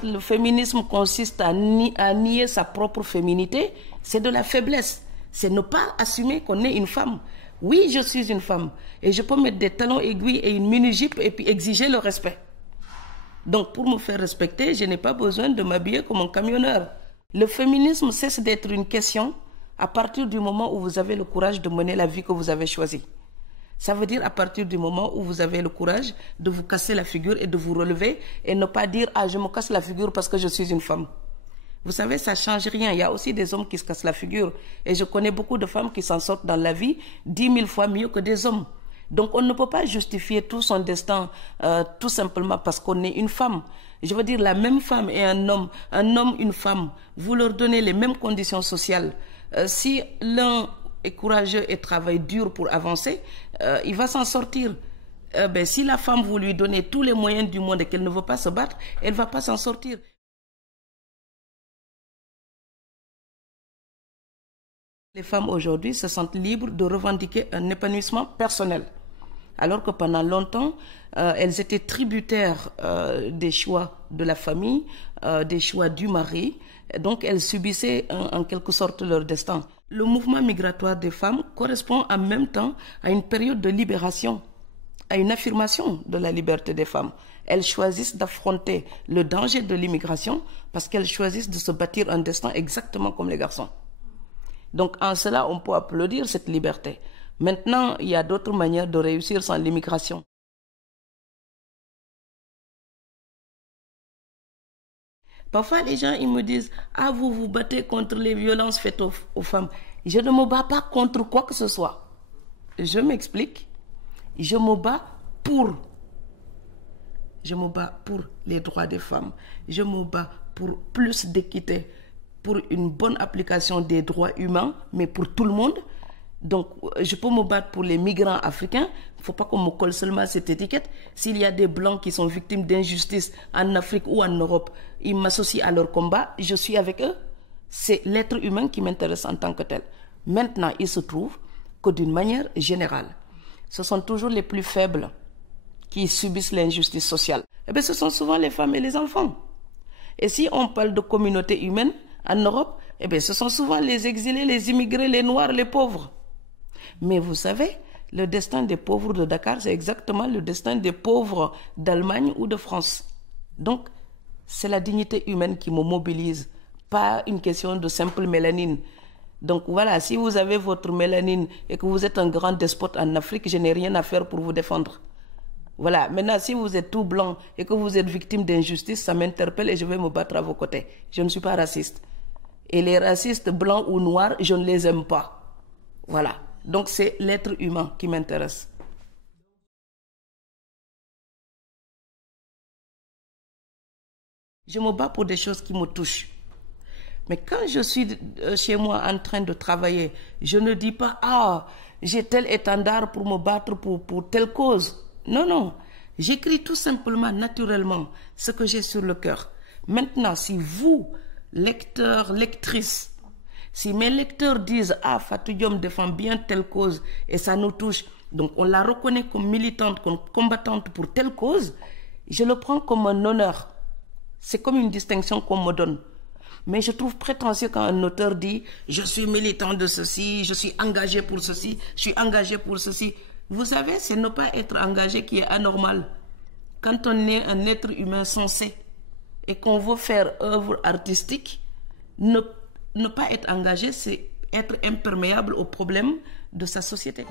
quand le féminisme consiste à nier sa propre féminité, c'est de la faiblesse. C'est ne pas assumer qu'on est une femme. Oui, je suis une femme et je peux mettre des talons aiguilles et une mini-jupe et puis exiger le respect. Donc, pour me faire respecter, je n'ai pas besoin de m'habiller comme un camionneur. Le féminisme cesse d'être une question à partir du moment où vous avez le courage de mener la vie que vous avez choisie. Ça veut dire à partir du moment où vous avez le courage de vous casser la figure et de vous relever et ne pas dire « Ah, je me casse la figure parce que je suis une femme ». Vous savez, ça ne change rien. Il y a aussi des hommes qui se cassent la figure. Et je connais beaucoup de femmes qui s'en sortent dans la vie 10 000 fois mieux que des hommes. Donc on ne peut pas justifier tout son destin tout simplement parce qu'on est une femme. Je veux dire, la même femme et un homme, une femme, vous leur donnez les mêmes conditions sociales. Si l'un est courageux et travaille dur pour avancer, il va s'en sortir. Si la femme, vous lui donnez tous les moyens du monde et qu'elle ne veut pas se battre, elle ne va pas s'en sortir. Les femmes aujourd'hui se sentent libres de revendiquer un épanouissement personnel. Alors que pendant longtemps, elles étaient tributaires des choix de la famille, des choix du mari. Donc, elles subissaient en quelque sorte leur destin. Le mouvement migratoire des femmes correspond en même temps à une période de libération, à une affirmation de la liberté des femmes. Elles choisissent d'affronter le danger de l'immigration parce qu'elles choisissent de se bâtir un destin exactement comme les garçons. Donc, en cela, on peut applaudir cette liberté. Maintenant, il y a d'autres manières de réussir sans l'immigration. Parfois, les gens ils me disent « Ah, vous vous battez contre les violences faites aux femmes. » Je ne me bats pas contre quoi que ce soit. Je m'explique. Je me bats pour. Je me bats pour les droits des femmes. Je me bats pour plus d'équité, pour une bonne application des droits humains, mais pour tout le monde. Donc, je peux me battre pour les migrants africains. Il ne faut pas qu'on me colle seulement cette étiquette. S'il y a des Blancs qui sont victimes d'injustice en Afrique ou en Europe, ils m'associent à leur combat, je suis avec eux. C'est l'être humain qui m'intéresse en tant que tel. Maintenant, il se trouve que d'une manière générale, ce sont toujours les plus faibles qui subissent l'injustice sociale. Eh bien, ce sont souvent les femmes et les enfants. Et si on parle de communauté humaine en Europe, eh bien, ce sont souvent les exilés, les immigrés, les noirs, les pauvres. Mais vous savez, le destin des pauvres de Dakar, c'est exactement le destin des pauvres d'Allemagne ou de France. Donc, c'est la dignité humaine qui me mobilise, pas une question de simple mélanine. Donc voilà, si vous avez votre mélanine et que vous êtes un grand despote en Afrique, je n'ai rien à faire pour vous défendre. Voilà, maintenant si vous êtes tout blanc et que vous êtes victime d'injustice, ça m'interpelle et je vais me battre à vos côtés. Je ne suis pas raciste. Et les racistes blancs ou noirs, je ne les aime pas. Voilà. Donc c'est l'être humain qui m'intéresse. Je me bats pour des choses qui me touchent. Mais quand je suis chez moi en train de travailler, je ne dis pas « Ah, j'ai tel étendard pour me battre pour telle cause ». Non, non. J'écris tout simplement, naturellement, ce que j'ai sur le cœur. Maintenant, si vous, lecteurs, lectrices, si mes lecteurs disent « Ah, Fatou Diom défend bien telle cause et ça nous touche », donc on la reconnaît comme militante, comme combattante pour telle cause, je le prends comme un honneur. C'est comme une distinction qu'on me donne. Mais je trouve prétentieux quand un auteur dit « Je suis militant de ceci, je suis engagé pour ceci, je suis engagé pour ceci ». Vous savez, c'est ne pas être engagé qui est anormal. Quand on est un être humain sensé et qu'on veut faire œuvre artistique, ne pas être engagé, c'est être imperméable aux problèmes de sa société.